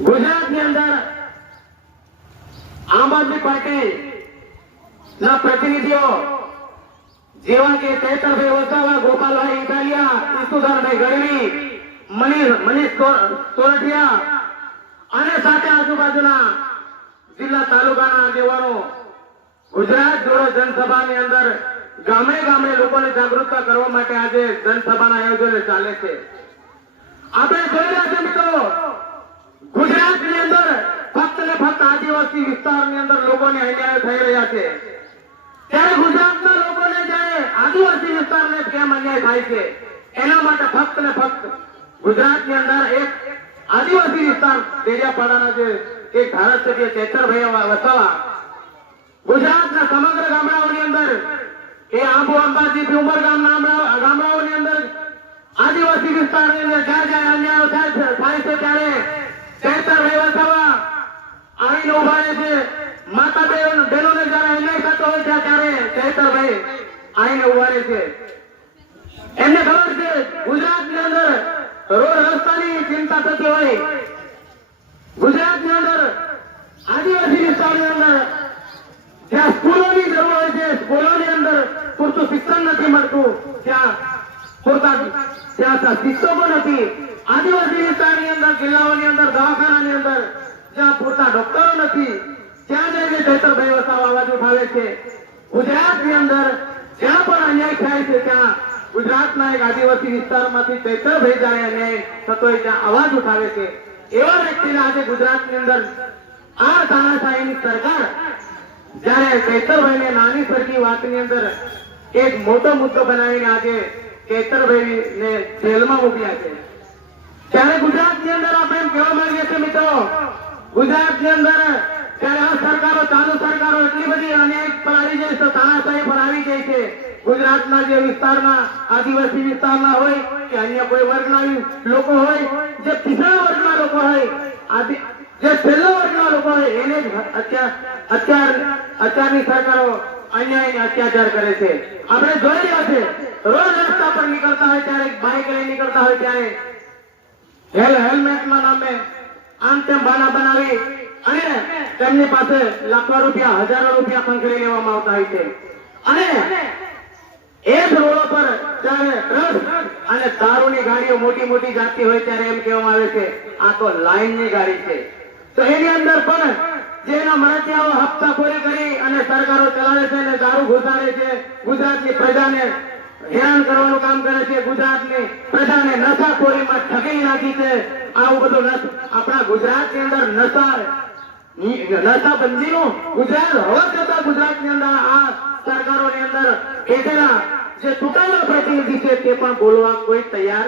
ગુજરાતની અંદર આમ આદમી પાર્ટી ના પ્રતિનિધિઓ જેવા કે ચૈતરભાઈ વસાવા, ગોપાલભાઈ ઇટાલિયા ઈસુદારભાઈ ગઢવી, મનીષ મનીષ સોરઠિયા અને સાથે આજુબાજુના જિલ્લા તાલુકાના આગેવાનો ગુજરાત જોડો જનસભાની અંદર ગામે ગામે લોકોને જાગૃતતા કરવા માટે આજે જનસભાના આયોજન ચાલે છે. આપણે જોઈ રહ્યા છીએ મિત્રો ગુજરાતની અંદર ફક્ત ને ફક્ત આદિવાસી વિસ્તારની અંદર લોકોને અન્યાય થઈ રહ્યા છે. ત્યારે ગુજરાતના લોકોને જ્યારે આદિવાસી વિસ્તારને કેમ અન્યાય થાય છે, એના માટે ફક્ત ને ફક્ત ગુજરાતની અંદર એક આદિવાસી વિસ્તાર દેડિયાપાડાના જે એક ધારાસભ્ય ચેતરભાઈ વસાવા, ગુજરાતના સમગ્ર ગામડાઓની અંદર એ આંબુ અંબાજી ઉમર ગામડાઓની અંદર આદિવાસી વિસ્તારની અંદર જ્યાં જ્યાં અન્યાયો થાય છે ત્યારે ચેતરભાઈ વસાવા આવીને ઊભા રહે છે માતા બહેન બહેનોને જયારે અન્યાય થતો હોય છે ત્યારે આઈને ઊભા રહે છે. એમને ખબર છે ગુજરાતની અંદર રોડ રસ્તાની ચિંતા થતી હોય. ગુજરાતની અંદર આદિવાસી વિસ્તારની અંદર જ્યાં સ્કૂલોની જરૂર હોય છે, સ્કૂલોની અંદર પૂરતું શિક્ષણ નથી મળતું, ત્યાં પૂરતા ત્યાં શિક્ષકો નથી. આદિવાસી વિસ્તારની અંદર, જિલ્લાઓની અંદર, દવાખાનાની અંદર જ્યાં પૂરતા ડોક્ટરો નથી, ત્યાં જઈને ચૈતરભાઈ વસાવા અવાજ ઉઠાવે છે. ગુજરાતની અંદર જ્યાં પણ અન્યાય થાય છે, ત્યાં ગુજરાતના એક આદિવાસી વિસ્તારમાંથી ચૈતરભાઈ જ્યારે અન્યાય થતો ત્યાં અવાજ ઉઠાવે છે. એવા વ્યક્તિને આજે ગુજરાતની અંદર આ તાનાશાહીની સરકાર જ્યારે ચૈતરભાઈને નાની સરખી વાતની અંદર એક મોટો મુદ્દો બનાવીને આજે ચૈતરભાઈને જેલમાં મોકલ્યા છે. ત્યારે ગુજરાતની અંદર આપણે એમ કહેવા માંગીએ છીએ મિત્રો, ગુજરાતની અંદર ત્યારે આ સરકારો હોય કે અન્ય કોઈ વર્ગના લોકો હોય, જે પિછડા વર્ગના લોકો હોય જે છેલ્લા વર્ગના લોકો હોય, એને અત્યાર અત્યાર, અત્યારની સરકારો અન્યાય અત્યાચાર કરે છે. આપણે જોઈ રહ્યા છે રોડ રસ્તા પર નીકળતા હોય ત્યારે બાઇક લઈ નીકળતા હોય ત્યારે હેલ, હેલ્મેટના નામે આમ તેમ બાના બનાવી અને તેમની પાસે લાખો રૂપિયા, હજારો રૂપિયા સંકળી લેવામાં આવતા હોય છે. અને એ જ રોડો પર જ્યારે ટ્રક અને દારૂની ગાડીઓ મોટી મોટી જાતી હોય ત્યારે એમ કહેવામાં આવે છે, આ તો લાઈનની ગાડી છે. તો એની અંદર પણ જેના મળતિયાઓ હપ્તાખોરી કરી અને સરકારો ચલાવે છે અને દારૂ ઘુસાડે છે, ગુજરાતની પ્રજાને હેરાન કરવાનું કામ કરે છે, ગુજરાતની પ્રજાને નશાખોરીમાં ઠગી નાખી છે. આવું બધું આપણા ગુજરાતની અંદર નશા નશાબંધીનું ગુજરાત હોવા છતાં ગુજરાતની અંદર આ સરકારોની અંદર બેઠેલા જે ચૂંટાયેલા પ્રતિનિધિ છે તે પણ બોલવા કોઈ તૈયાર